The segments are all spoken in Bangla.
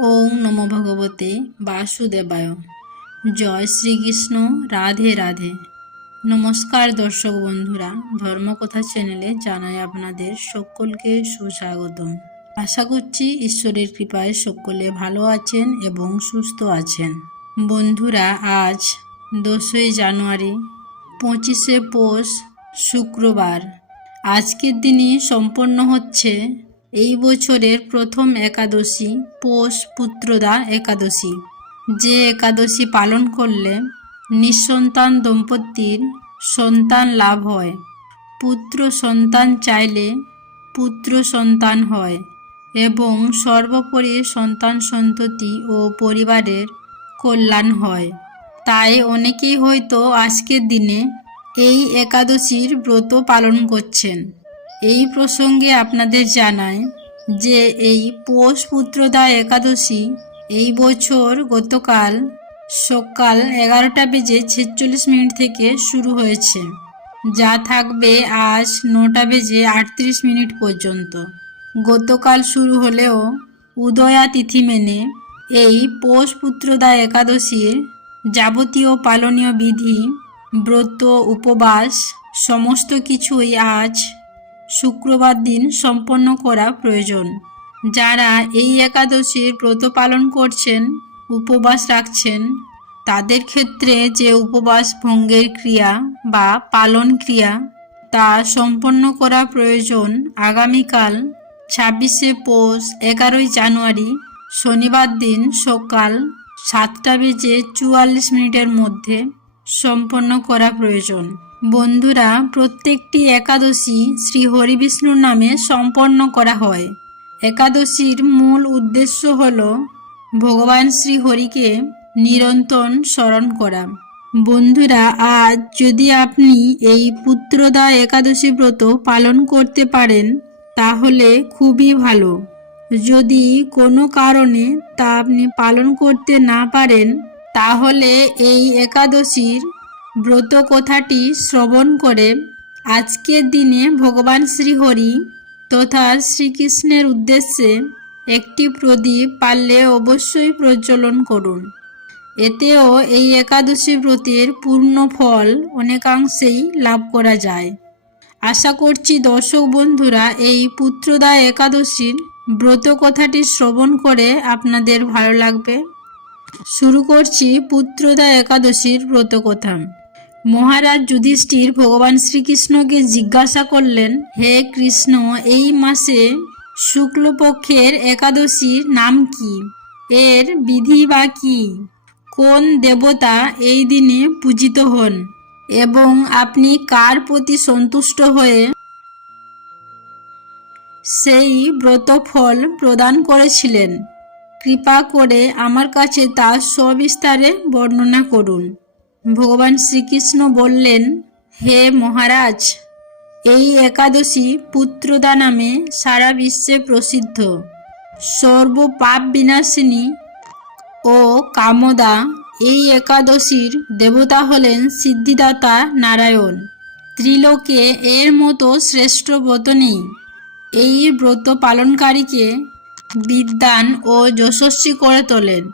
ওং নমো ভগবতে বাসুদেবায়। জয় শ্রীকৃষ্ণ। রাধে রাধে। নমস্কার দর্শক বন্ধুরা, ধর্মকথা চ্যানেলে জানাই আপনাদের সকলকে সুস্বাগতম। আশা করছি ঈশ্বরের কৃপায় সকলে ভালো আছেন এবং সুস্থ আছেন। বন্ধুরা, আজ 10ই জানুয়ারি 25শে পৌষ শুক্রবার। আজকের দিনই সম্পন্ন হচ্ছে এই বছরের প্রথম একাদশী, পৌষ পুত্রদা একাদশী। যে একাদশী পালন করলে নিঃসন্তান দম্পতির সন্তান লাভ হয়, পুত্র সন্তান চাইলে পুত্র সন্তান হয় এবং সর্বোপরি সন্তান সন্ততি ও পরিবারের কল্যাণ হয়। তাই অনেকেই হয়তো আজকের দিনে এই একাদশীর ব্রত পালন করছেন। এই প্রসঙ্গে আপনাদের জানাই যে এই পৌষ পুত্রদা একাদশী এই বছর গতকাল সকাল 11:46 থেকে শুরু হয়েছে, যা থাকবে আজ 9:38 পর্যন্ত। গতকাল শুরু হলেও উদয়া তিথি মেনে এই পৌষ পুত্রদা একাদশীর যাবতীয় পালনীয় বিধি, ব্রত, উপবাস সমস্ত কিছুই আজ শুক্রবার দিন সম্পন্ন করা প্রয়োজন। যারা এই একাদশীর ব্রত পালন করছেন, উপবাস রাখছেন, তাদের ক্ষেত্রে যে উপবাস ভঙ্গের ক্রিয়া বা পালন ক্রিয়া তা সম্পন্ন করা প্রয়োজন আগামীকাল 26শে পৌষ 11ই জানুয়ারি শনিবার দিন সকাল 7:44 মধ্যে সম্পন্ন করা প্রয়োজন। বন্ধুরা, প্রত্যেকটি একাদশী শ্রী হরিবিষ্ণুর নামে সম্পন্ন করা হয়। একাদশীর মূল উদ্দেশ্য হল ভগবান শ্রী হরিকে নিরন্তর স্মরণ করা। বন্ধুরা, আজ যদি আপনি এই পুত্রদা একাদশী ব্রত পালন করতে পারেন তাহলে খুবই ভালো। যদি কোনো কারণে তা আপনি পালন করতে না পারেন তাহলে এই একাদশীর ব্রত কথাটি শ্রবণ করে আজকের দিনে ভগবান শ্রীহরি তথা শ্রীকৃষ্ণের উদ্দেশ্যে একটি প্রদীপ পারলে অবশ্যই প্রজ্বলন করুন। এতেও এই একাদশী ব্রতের পূর্ণ ফল অনেকাংশেই লাভ করা যায়। আশা করছি দর্শক বন্ধুরা এই পুত্রদা একাদশীর ব্রত কথাটি শ্রবণ করে আপনাদের ভালো লাগবে। শুরু করছি পুত্রদা একাদশীর ব্রত কথা। মহারাজ যুধিষ্ঠির ভগবান শ্রীকৃষ্ণকে জিজ্ঞাসা করলেন, হে কৃষ্ণ, এই মাসে শুক্লপক্ষের একাদশীর নাম কি? এর বিধি বা কি? কোন দেবতা এই দিনে পূজিত হন এবং আপনি কার প্রতি সন্তুষ্ট হয়ে সেই ব্রত ফল প্রদান করেছিলেন? কৃপা করে আমার কাছে তা সবিস্তারে বর্ণনা করুন। ভগবান শ্রীকৃষ্ণ বললেন, হে মহারাজ, এই একাদশী পুত্রদা নামে সারা বিশ্বে প্রসিদ্ধ। সর্ব পাপ বিনাশিনী ও কামদা। এই একাদশীর দেবতা হলেন সিদ্ধিদাতা নারায়ণ। ত্রিলোকে এর মতো শ্রেষ্ঠ ব্রত নেই। এই ব্রত পালনকারীকে বিদ্বান ও যশস্বী করে তোলেন।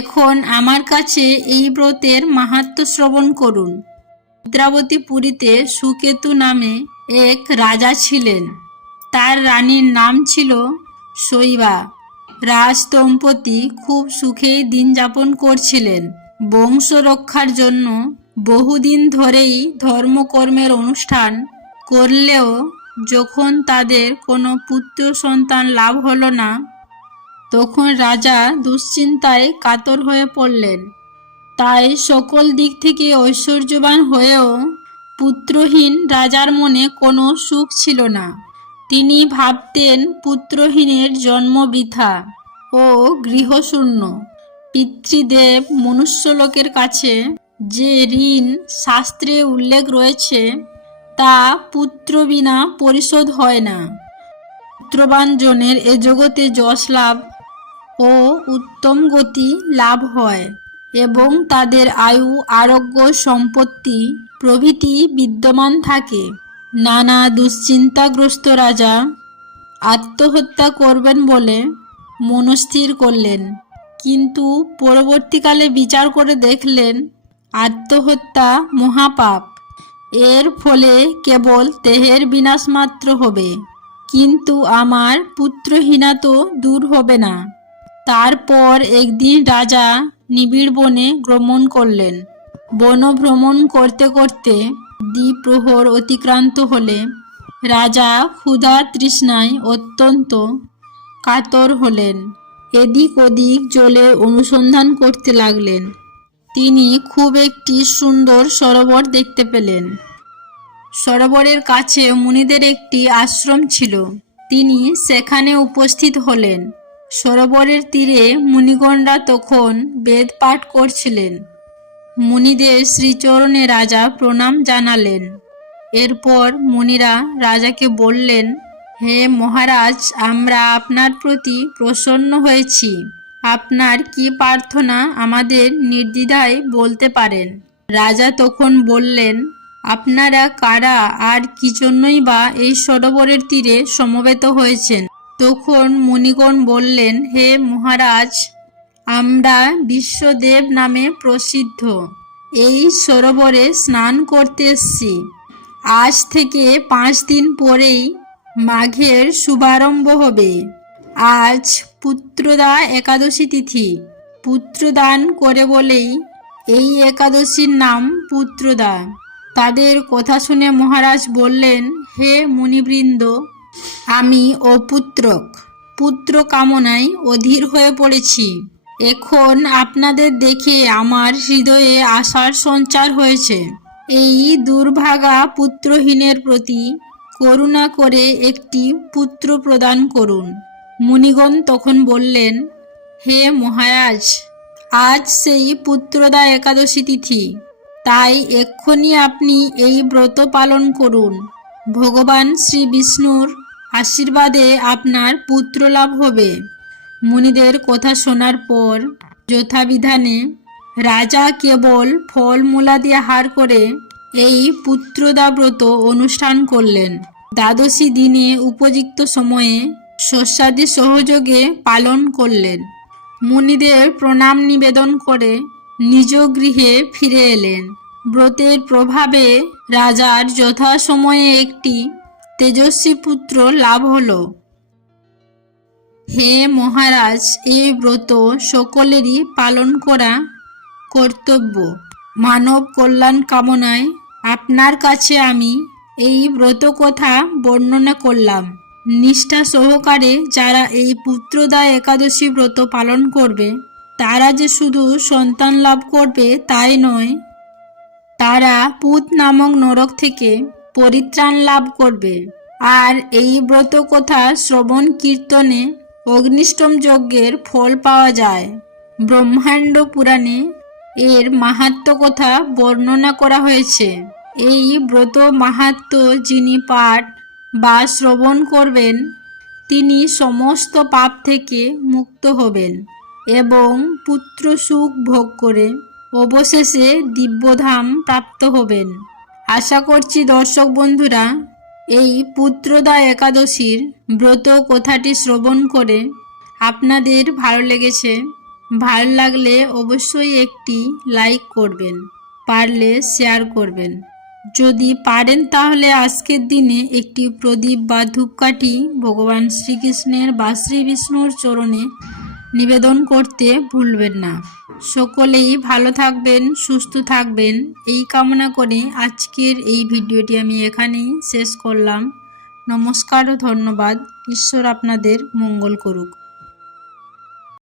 এখন আমার কাছে এই ব্রতের মাহাত্ম্য শ্রবণ করুন। ইন্দ্রাবতীপুরীতে সুকেতু নামে এক রাজা ছিলেন। তার রানীর নাম ছিল শৈবা। রাজদম্পতি খুব সুখেই দিন যাপন করছিলেন। বংশ রক্ষার জন্য বহুদিন ধরেই ধর্মকর্মের অনুষ্ঠান করলেও যখন তাদের কোনো পুত্র সন্তান লাভ হলো না, তখন রাজা দুশ্চিন্তায় কাতর হয়ে পড়লেন। তাই সকল দিক থেকে ঐশ্বর্যবান হয়েও পুত্রহীন রাজার মনে কোনো সুখ ছিল না। তিনি ভাবতেন পুত্রহীনের জন্ম বৃথা ও গৃহশূন্য। পিতৃদেব মনুষ্যলোকের কাছে যে ঋণ শাস্ত্রে উল্লেখ রয়েছে তা পুত্র বিনা পরিশোধ হয় না। পুত্রবান জনের এ জগতে যশ লাভ ও উত্তম গতি লাভ হয় এবং তাদের আয়ু, আরোগ্য, সম্পত্তি প্রভৃতি বিদ্যমান থাকে। নানা দুশ্চিন্তাগ্রস্ত রাজা আত্মহত্যা করবেন বলে মনস্থির করলেন। কিন্তু পরবর্তীকালে বিচার করে দেখলেন আত্মহত্যা মহাপাপ। এর ফলে কেবল দেহের বিনাশ মাত্র হবে, কিন্তু আমার পুত্রহীনা তো দূর হবে না। তারপর একদিন রাজা নিবিড় বনে ভ্রমণ করলেন। বন ভ্রমণ করতে করতে দ্বিপ্রহর অতিক্রান্ত হলে রাজা ক্ষুধা তৃষ্ণায় অত্যন্ত কাতর হলেন। এদিক ওদিক জলের অনুসন্ধান করতে লাগলেন। তিনি খুব একটি সুন্দর সরোবর দেখতে পেলেন। সরোবরের কাছে মুনিদের একটি আশ্রম ছিল। তিনি সেখানে উপস্থিত হলেন। সরোবরের তীরে মুনিগণরা তখন বেদ পাঠ করছিলেন। মুনিদের শ্রীচরণে রাজা প্রণাম জানালেন। এরপর মুনিরা রাজাকে বললেন, হে মহারাজ, আমরা আপনার প্রতি প্রসন্ন হয়েছি। আপনার কি প্রার্থনা আমাদের নির্দ্বিধায় বলতে পারেন। রাজা তখন বললেন, আপনারা কারা আর কি জন্যই বা এই সরোবরের তীরে সমবেত হয়েছেন। তখন মুনিগণ বললেন, হে মহারাজ, আমরা বিশ্বদেব নামে প্রসিদ্ধ এই সরোবরে স্নান করতে এসেছি। আজ থেকে 5 দিন পরেই মাঘের শুভারম্ভ হবে। আজ পুত্রদা একাদশী তিথি। পুত্রদান করে বলেই এই একাদশীর নাম পুত্রদা। তাদের কথা শুনে মহারাজ বললেন, হে মুনিবৃন্দ, আমি অপুত্রক, পুত্র কামনায় অধীর হয়ে পড়েছি। এখন আপনাদের দেখে আমার হৃদয়ে আশার সঞ্চার হয়েছে। এই দুর্ভাগা পুত্রহীনের প্রতি করুণা করে একটি পুত্র প্রদান করুন। মুনিগণ তখন বললেন, হে মহারাজ, আজ সেই পুত্রদা একাদশী তিথি, তাই এক্ষুনি আপনি এই ব্রত পালন করুন। ভগবান শ্রী বিষ্ণুর আশীর্বাদে আপনার পুত্র লাভ হবে। মুনিদের কথা শোনার পর যথাবিধানে রাজা কেবল ফলমূলাদি আহার করে এই পুত্রদা ব্রত অনুষ্ঠান করলেন। দ্বাদশী দিনে উপযুক্ত সময়ে শস্যাদি সহযোগে পালন করলেন। মুনিদের প্রণাম নিবেদন করে নিজ গৃহে ফিরে এলেন। ব্রতের প্রভাবে রাজার যথাসময়ে একটি তেজস্বী পুত্র লাভ হল। হে মহারাজ, এই ব্রত সকলেরই পালন করা কর্তব্য। মানব কল্যাণ কামনায় আপনার কাছে আমি এই ব্রত কথা বর্ণনা করলাম। নিষ্ঠা সহকারে যারা এই পুত্রদা একাদশী ব্রত পালন করবে, তারা যে শুধু সন্তান লাভ করবে তাই নয়, তারা পুত নামক নরক থেকে পরিত্রাণ লাভ করবে। আর এই ব্রত কথা শ্রবণ কীর্তনে অগ্নিষ্টম যজ্ঞের ফল পাওয়া যায়। ব্রহ্মাণ্ড পুরাণে এর মাহাত্ম্য কথা বর্ণনা করা হয়েছে। এই ব্রত মাহাত্ম্য যিনি পাঠ বা শ্রবণ করবেন, তিনি সমস্ত পাপ থেকে মুক্ত হবেন এবং পুত্র সুখ ভোগ করে অবশেষে দিব্যধাম প্রাপ্ত হবেন। আশা করছি দর্শক বন্ধুরা, এই পুত্রদা একাদশীর ব্রত কথাটি শ্রবণ করে আপনাদের ভালো লেগেছে। ভালো লাগলে অবশ্যই একটি লাইক করবেন, পারলে শেয়ার করবেন। যদি পারেন তাহলে আজকের দিনে একটি প্রদীপ বা ধূপকাঠি ভগবান শ্রীকৃষ্ণের বা শ্রী বিষ্ণুর চরণে নিবেদন করতে ভুলবেন না। সকলেই ভালো থাকবেন, সুস্থ থাকবেন, এই কামনা করে আজকের এই ভিডিওটি আমি এখানেই শেষ করলাম। নমস্কার ও ধন্যবাদ। ঈশ্বর আপনাদের মঙ্গল করুক।